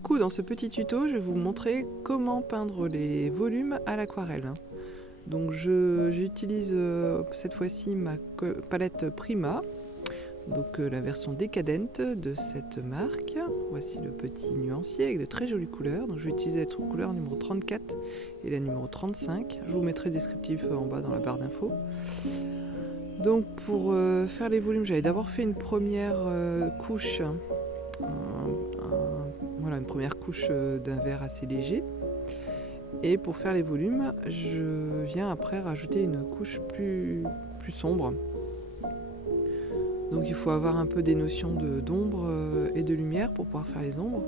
Coucou, dans ce petit tuto, je vais vous montrer comment peindre les volumes à l'aquarelle. Donc j'utilise cette fois-ci ma palette Prima, donc la version décadente de cette marque. Voici le petit nuancier avec de très jolies couleurs. Donc je vais utiliser la couleur numéro 34 et la numéro 35. Je vous mettrai le descriptif en bas dans la barre d'infos. Donc pour faire les volumes, j'avais d'abord fait une première couche. Voilà, une première couche d'un vert assez léger. Et pour faire les volumes, je viens après rajouter une couche plus sombre. Donc il faut avoir un peu des notions d'ombre et de lumière pour pouvoir faire les ombres.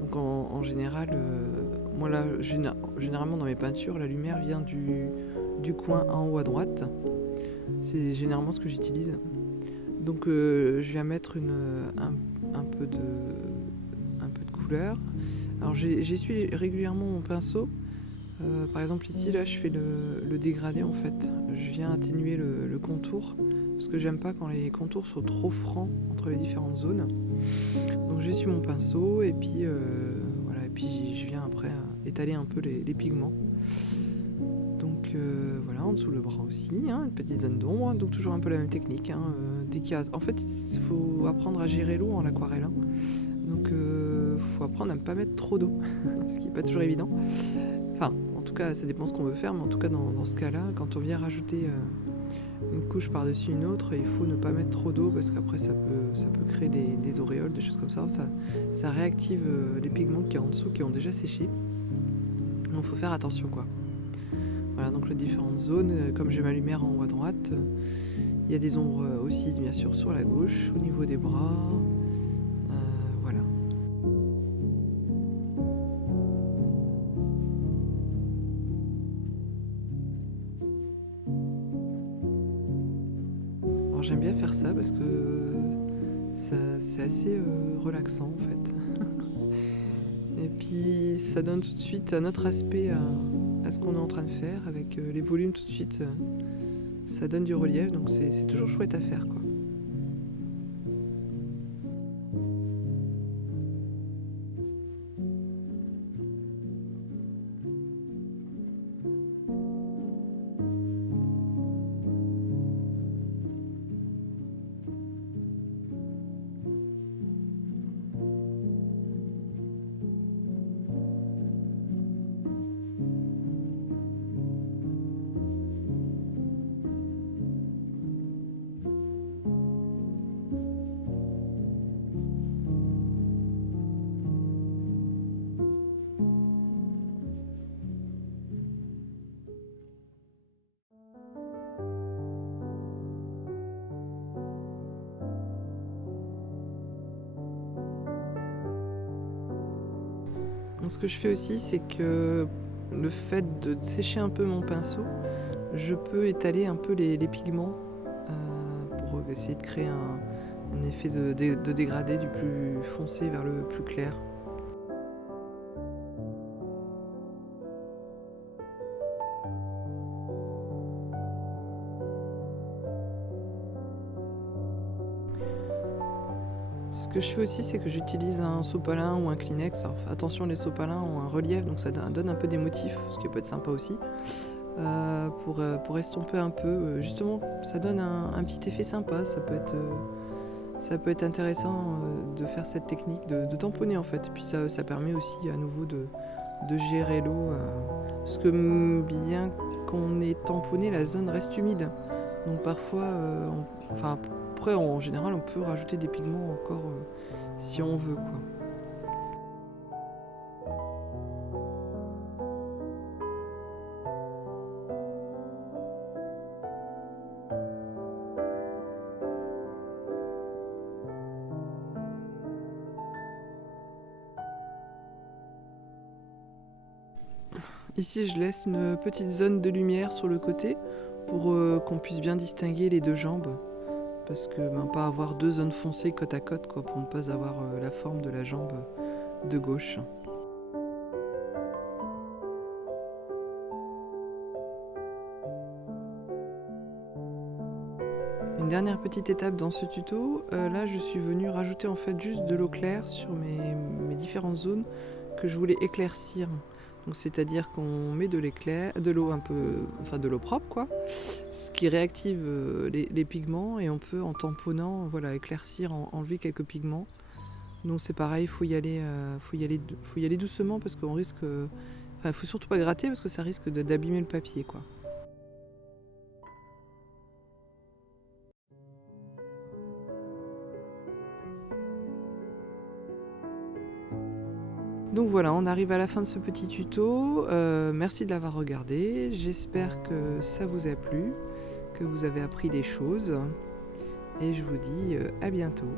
Donc en général, moi là, généralement dans mes peintures, la lumière vient du coin en haut à droite. C'est généralement ce que j'utilise. Donc je viens mettre un peu de couleur. Alors j'essuie régulièrement mon pinceau. Par exemple ici là je fais le dégradé en fait. Je viens atténuer le contour parce que j'aime pas quand les contours sont trop francs entre les différentes zones. Donc j'essuie mon pinceau et puis voilà, et puis je viens après étaler un peu les pigments. Donc voilà, en dessous le bras aussi, une petite zone d'ombre, donc toujours un peu la même technique. En fait il faut apprendre à gérer l'eau en aquarelle. Donc faut apprendre à ne pas mettre trop d'eau, ce qui n'est pas toujours évident. Enfin, en tout cas, ça dépend ce qu'on veut faire, mais en tout cas, dans ce cas-là, quand on vient rajouter une couche par-dessus une autre, il faut ne pas mettre trop d'eau parce qu'après, ça peut créer des auréoles, des choses comme ça. Ça réactive les pigments qui sont en dessous, qui ont déjà séché. Donc, il faut faire attention, quoi. Voilà, donc les différentes zones, comme j'ai ma lumière en haut à droite, il y a des ombres aussi, bien sûr, sur la gauche, au niveau des bras. Voilà. Alors j'aime bien faire ça parce que c'est assez relaxant en fait. Et puis ça donne tout de suite un autre aspect à ce qu'on est en train de faire avec les volumes tout de suite. Ça donne du relief, donc c'est toujours chouette à faire, quoi. Donc, ce que je fais aussi, c'est que le fait de sécher un peu mon pinceau, je peux étaler un peu les pigments pour essayer de créer un effet de dégradé du plus foncé vers le plus clair. Ce que je fais aussi, c'est que j'utilise un sopalin ou un Kleenex. Alors, attention, les sopalins ont un relief, donc ça donne un peu des motifs, ce qui peut être sympa aussi. Pour estomper un peu, justement, ça donne un petit effet sympa. Ça peut être intéressant de faire cette technique de tamponner en fait. Et puis ça permet aussi à nouveau de gérer l'eau. Parce que bien qu'on ait tamponné, la zone reste humide. Donc parfois, après en général, on peut rajouter des pigments encore si on veut, quoi. Ici, je laisse une petite zone de lumière sur le côté pour qu'on puisse bien distinguer les deux jambes. Parce que pas avoir deux zones foncées côte à côte, quoi, pour ne pas avoir la forme de la jambe de gauche. dernière petite étape dans ce tuto. Là, je suis venue rajouter en fait juste de l'eau claire sur mes différentes zones que je voulais éclaircir. Donc c'est-à-dire qu'on met de l'éclair, de l'eau un peu, enfin de l'eau propre quoi, ce qui réactive les pigments et on peut en tamponnant, voilà, éclaircir, enlever quelques pigments. Donc c'est pareil, faut y aller doucement parce qu'on risque, enfin faut surtout pas gratter parce que ça risque d'abîmer le papier quoi. Donc voilà, on arrive à la fin de ce petit tuto. Merci de l'avoir regardé. J'espère que ça vous a plu, que vous avez appris des choses. Et je vous dis à bientôt.